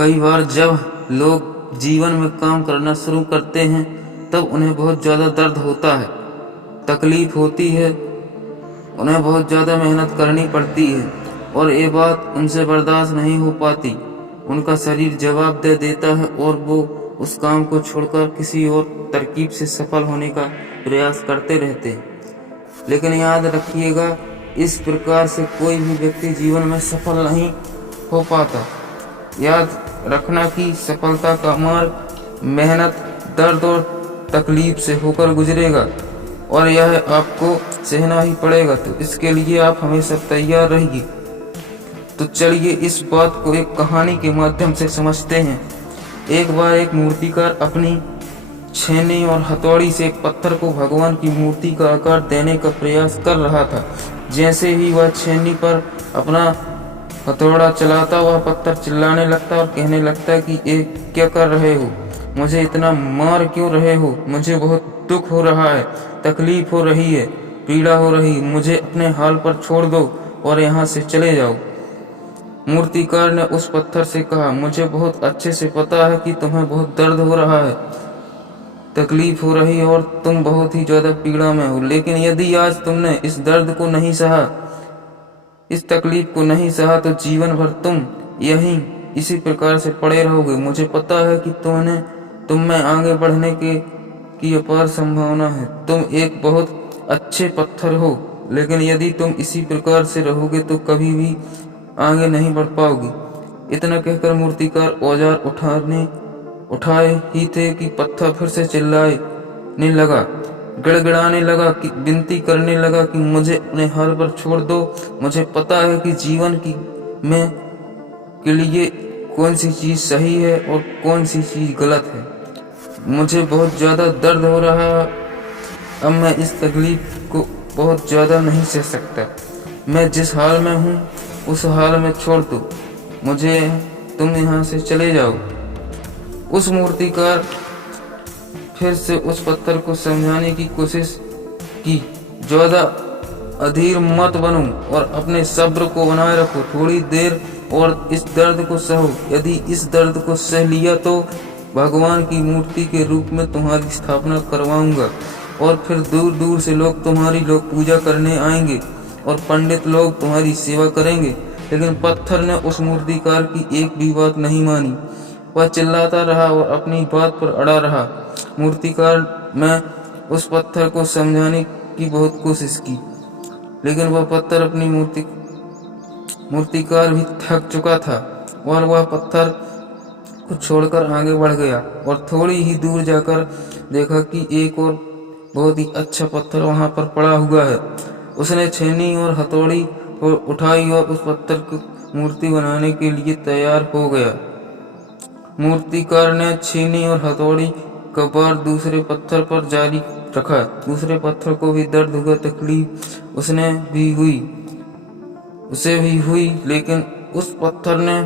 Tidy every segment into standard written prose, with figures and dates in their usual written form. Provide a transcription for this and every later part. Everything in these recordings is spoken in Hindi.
कई बार जब लोग जीवन में काम करना शुरू करते हैं तब उन्हें बहुत ज़्यादा दर्द होता है, तकलीफ होती है, उन्हें बहुत ज़्यादा मेहनत करनी पड़ती है और ये बात उनसे बर्दाश्त नहीं हो पाती। उनका शरीर जवाब दे देता है और वो उस काम को छोड़कर किसी और तरकीब से सफल होने का प्रयास करते रहते हैं। लेकिन याद रखिएगा, इस प्रकार से कोई भी व्यक्ति जीवन में सफल नहीं हो पाता। याद रखना कि सफलता का मार्ग मेहनत, दर्द और तकलीफ से होकर गुजरेगा और यह आपको सहना ही पड़ेगा। तो इसके लिए आप हमेशा तैयार रहिए। तो चलिए इस बात को एक कहानी के माध्यम से समझते हैं। एक बार एक मूर्तिकार अपनी छेनी और हथौड़ी से एक पत्थर को भगवान की मूर्ति का आकार देने का प्रयास कर रहा था। जैसे ही वह छेनी पर अपना हथौड़ा चलाता, वह पत्थर चिल्लाने लगता और कहने लगता कि ये क्या कर रहे हो, मुझे इतना मार क्यों रहे हो, मुझे बहुत दुख हो रहा है, तकलीफ हो रही है, पीड़ा हो रही, मुझे अपने हाल पर छोड़ दो और यहाँ से चले जाओ। मूर्तिकार ने उस पत्थर से कहा, मुझे बहुत अच्छे से पता है कि तुम्हें बहुत दर्द हो रहा है, तकलीफ हो रही है और तुम बहुत ही ज्यादा पीड़ा में हो, लेकिन यदि आज तुमने इस दर्द को नहीं सहा, इस तकलीफ को नहीं सहा, तो जीवन भर तुम यहीं इसी प्रकार से पड़े रहोगे। मुझे पता है कि तुम में आगे बढ़ने की अपार संभावना है। तुम एक बहुत अच्छे पत्थर हो, लेकिन यदि तुम इसी प्रकार से रहोगे तो कभी भी आगे नहीं बढ़ पाओगे। इतना कहकर मूर्तिकार औजार उठाए ही थे कि पत्थर फिर से चिल्लाने लगा, गिड़गिड़ाने लगा, कि विनती करने लगा कि मुझे अपने हाल पर छोड़ दो। मुझे पता है कि जीवन के लिए कौन सी चीज सही है और कौन सी चीज गलत है। मुझे बहुत ज्यादा दर्द हो रहा है, अब मैं इस तकलीफ को बहुत ज्यादा नहीं सह सकता। मैं जिस हाल में हूँ उस हाल में छोड़ दो मुझे, तुम यहाँ से चले जाओ। उस मूर्तिकार फिर से उस पत्थर को समझाने की कोशिश की, ज्यादा अधीर मत बनो और अपने सब्र को बनाए रखो, थोड़ी देर और इस दर्द को सहो। यदि इस दर्द को सह लिया तो भगवान की मूर्ति के रूप में तुम्हारी स्थापना करवाऊंगा और फिर दूर दूर से तुम्हारी पूजा करने आएंगे और पंडित लोग तुम्हारी सेवा करेंगे। लेकिन पत्थर ने उस मूर्तिकार की एक भी बात नहीं मानी। वह चिल्लाता रहा और अपनी बात पर अड़ा रहा। मूर्तिकार में उस पत्थर को समझाने की बहुत कोशिश की, लेकिन वह पत्थर अपनी मूर्तिकार भी थक चुका था और वह पत्थर को छोड़कर आगे बढ़ गया और थोड़ी ही दूर जाकर देखा कि एक और बहुत ही अच्छा पत्थर वहां पर पड़ा हुआ है। उसने छेनी और हथौड़ी को उठाई और उस पत्थर की मूर्ति बनाने के लिए तैयार हो गया। मूर्तिकार ने छेनी और हथौड़ी का वार दूसरे पत्थर पर जारी रखा। दूसरे पत्थर को भी दर्द हुआ, तकलीफ उसे भी हुई, लेकिन उस पत्थर ने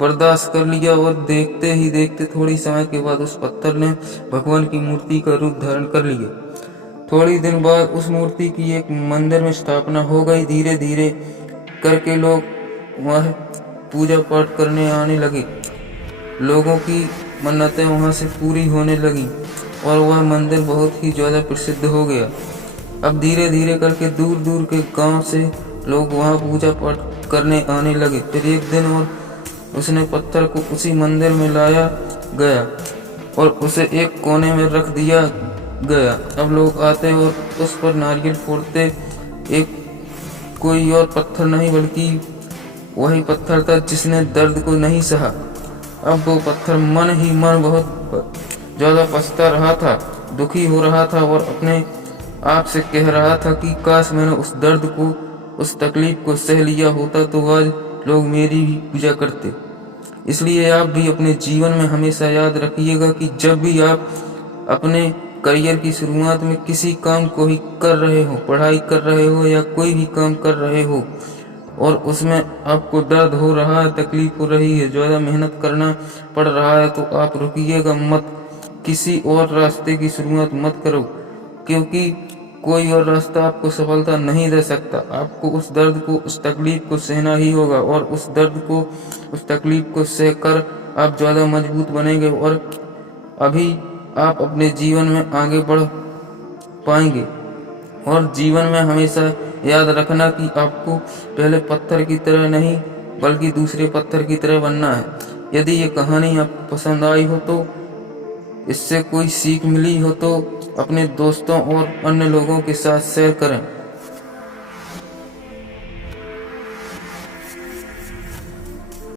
बर्दाश्त कर लिया और देखते ही देखते थोड़ी समय के बाद उस पत्थर ने भगवान की मूर्ति का रूप धारण कर लिया। थोड़ी दिन बाद उस मूर्ति की एक मंदिर में स्थापना हो गई। धीरे धीरे करके लोग वह पूजा पाठ करने आने लगे। लोगों की मन्नतें वहां से पूरी होने लगी और वह मंदिर बहुत ही ज्यादा प्रसिद्ध हो गया। अब धीरे धीरे करके दूर दूर के गांव से लोग वहां पूजा पाठ करने आने लगे। फिर एक दिन और उसने पत्थर को उसी मंदिर में लाया गया और उसे एक कोने में रख दिया गया। अब लोग आते और उस पर नारियल फोड़ते। एक कोई और पत्थर नहीं बल्कि वही पत्थर था जिसने दर्द को नहीं सहा। अब वो पत्थर मन ही मन बहुत ज्यादा पछता रहा था, दुखी हो रहा था और अपने आप से कह रहा था कि काश मैंने उस दर्द को, उस तकलीफ को सह लिया होता तो आज लोग मेरी भी पूजा करते। इसलिए आप भी अपने जीवन में हमेशा याद रखिएगा कि जब भी आप अपने करियर की शुरुआत में किसी काम को ही कर रहे हो, पढ़ाई कर रहे हो या कोई भी काम कर रहे हो और उसमें आपको दर्द हो रहा है, तकलीफ हो रही है, ज्यादा मेहनत करना पड़ रहा है, तो आप रुकिएगा मत, किसी और रास्ते की शुरुआत मत करो, क्योंकि कोई और रास्ता आपको सफलता नहीं दे सकता। आपको उस दर्द को, उस तकलीफ को सहना ही होगा और उस दर्द को, उस तकलीफ को सहकर आप ज़्यादा मजबूत बनेंगे और अभी आप अपने जीवन में आगे बढ़ पाएंगे। और जीवन में हमेशा याद रखना कि आपको पहले पत्थर की तरह नहीं बल्कि दूसरे पत्थर की तरह बनना है। यदि ये कहानी आपको पसंद आई हो तो, इससे कोई सीख मिली हो तो अपने दोस्तों और अन्य लोगों के साथ शेयर करें।